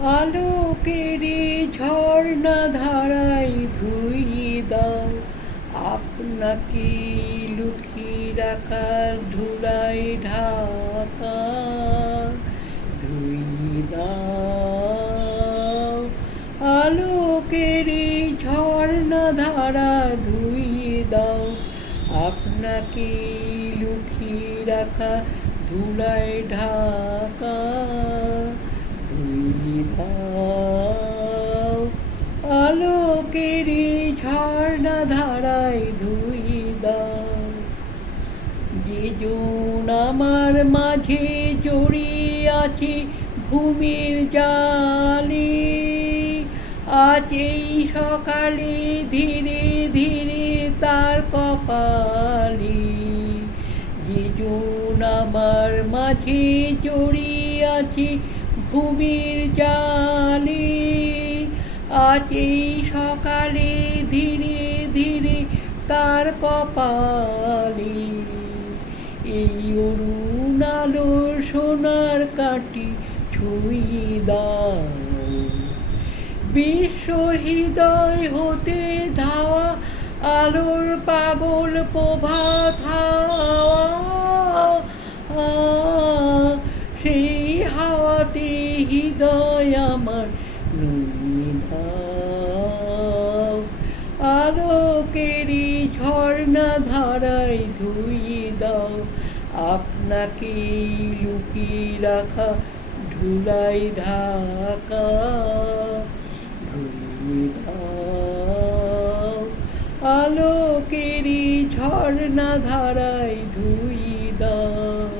আলোকেরই ঝর্ণা ধারায় ধুইয়ে দাও আপনাকে লুকিয়ে রাখা ধুলায় ঢাকা ধুইয়ে দাও আলোকেরই ঝর্ণা ধারা ধুইয়ে দাও আপনাকে লুকিয়ে রাখা ধুলায় ঢাকা ধুইয়ে দাও আলোকেরই ঝর্ণা ধারায় ধুইয়ে দাও যে জন আমার মাঝে জড়িয়ে আছে ঘুমের জালে আজ এই সকালে ধীরে ধীরে তার কপালে যে জন আমার মাঝে জড়িয়ে আছে ঘুমের জালে আজ এই সকালে ধীরে ধীরে তার কপালে এই অরুণ আলোর সোনার কাঠি ছুঁয়ে দাও বিশ্ব হৃদয় হতে ধাওয়া আলোর পাগল প্রভাত হাওয়া সেই হাওয়াতে হৃদয় আমার নুয়ে দাও আলোকেরই ঝর্ণা ধারায় ধুইয়ে দাও আপনাকে লুকিয়ে রাখা ধুলায় ঢাকা ধুইয়ে দাও আলোকেরই ঝর্ণা ধারায় ধুইয়ে দাও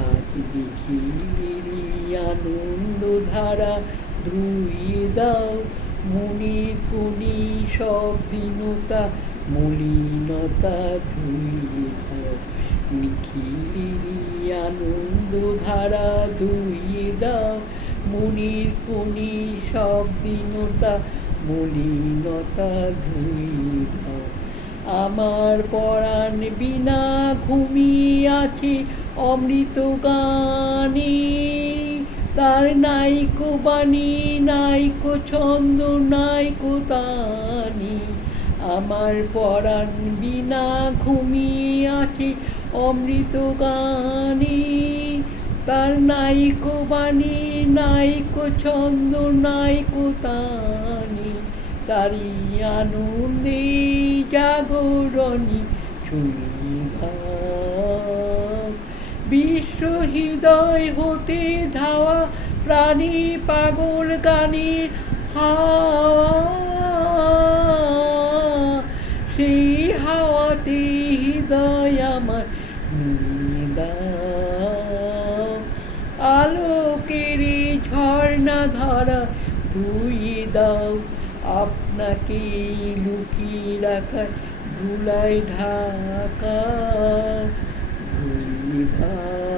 আজ দেখিলেরই আনন্দ ধারা ধুইয়ে দাও মনের কোণে সব দীনতা মলিনতা ধুইয়ে দাও নিখিলেরই আনন্দ ধারা ধুইয়ে দাও মনের কোণে সব দীনতা মলিনতা ধুইয়ে দাও আমার পরাণ বিনা ঘুমিয়ে আছে অমৃত গানে তার নাইকো বাণী নাইকো ছন্দ নাইকো তানি আমার পরাণ বিনা ঘুমিয়ে আছে অমৃত গানে তার নাইকো বাণী নাইকো ছন্দ নাইকো তানি তারি আনন্দে জাগরণী ছুঁয়ে দাও বিশ্ব হৃদয় হতে ধাওয়া প্রাণী পাগল গানের হাওয়া সেই হাওয়াতে হৃদয় আমার নিয়ে দাও আলোকেরই ঝর্ণা ধারা ধুইয়ে দাও আপনাকে লুকিয়ে রাখা ধুলায় ঢাকা ধুইয়ে দাও।